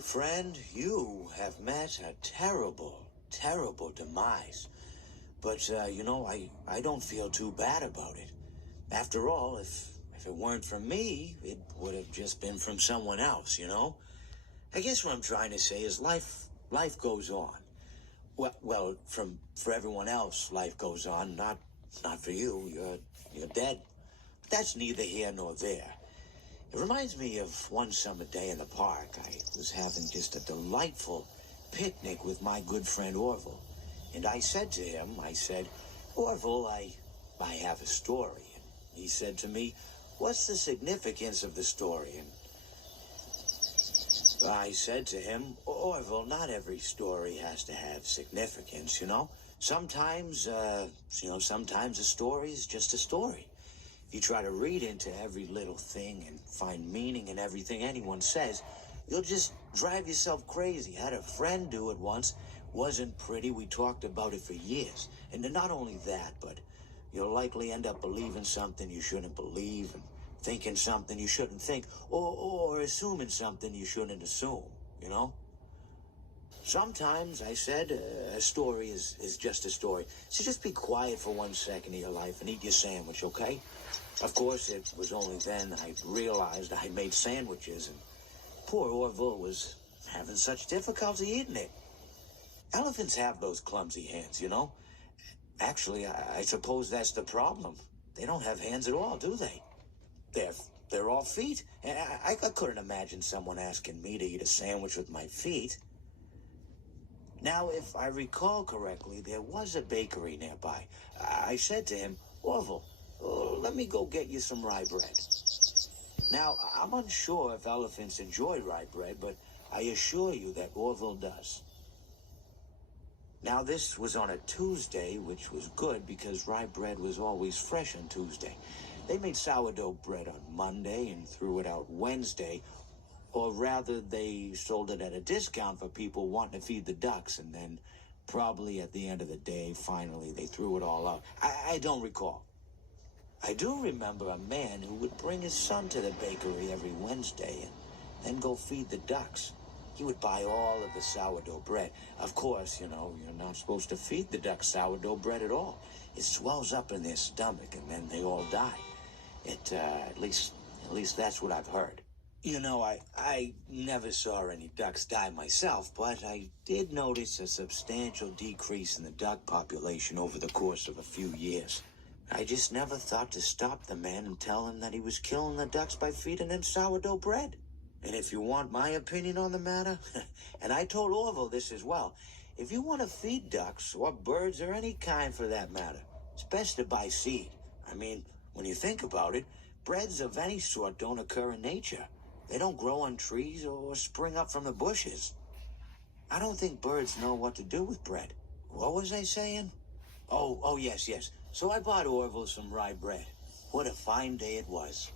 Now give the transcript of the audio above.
My friend, you have met a terrible, terrible demise. But, I don't feel too bad about it. After all, if it weren't from me, it would have just been from someone else, you know? I guess what I'm trying to say is life goes on. Well, for everyone else, life goes on, not for you. You're dead. But that's neither here nor there. It reminds me of one summer day in the park. I was having just a delightful picnic with my good friend Orville. And I said to him, Orville, I have a story. And he said to me, what's the significance of the story? And I said to him, Orville, not every story has to have significance, you know? Sometimes a story is just a story. If you try to read into every little thing and find meaning in everything anyone says, you'll just drive yourself crazy. I had a friend do it once. Wasn't pretty. We talked about it for years. And not only that, but you'll likely end up believing something you shouldn't believe, and thinking something you shouldn't think, or assuming something you shouldn't assume, you know? Sometimes, I said, a story is just a story. So just be quiet for 1 second of your life and eat your sandwich, okay? Of course, it was only then I realized I made sandwiches, and poor Orville was having such difficulty eating it. Elephants have those clumsy hands, you know? Actually, I suppose that's the problem. They don't have hands at all, do they? They're all feet. And I couldn't imagine someone asking me to eat a sandwich with my feet. Now, if I recall correctly, there was a bakery nearby. I said to him, Orville, let me go get you some rye bread. Now, I'm unsure if elephants enjoy rye bread, but I assure you that Orville does. Now, this was on a Tuesday, which was good because rye bread was always fresh on Tuesday. They made sourdough bread on Monday and threw it out Wednesday, or rather, they sold it at a discount for people wanting to feed the ducks, and then probably at the end of the day, finally, they threw it all out. I don't recall. I do remember a man who would bring his son to the bakery every Wednesday and then go feed the ducks. He would buy all of the sourdough bread. Of course, you're not supposed to feed the ducks sourdough bread at all. It swells up in their stomach, and then they all die. At least that's what I've heard. I never saw any ducks die myself, but I did notice a substantial decrease in the duck population over the course of a few years. I just never thought to stop the man and tell him that he was killing the ducks by feeding them sourdough bread. And if you want my opinion on the matter, and I told Orville this as well, if you want to feed ducks, or birds, or any kind for that matter, it's best to buy seed. I mean, when you think about it, breads of any sort don't occur in nature. They don't grow on trees or spring up from the bushes. I don't think birds know what to do with bread. What was I saying? Oh, yes. So I bought Orville some rye bread. What a fine day it was.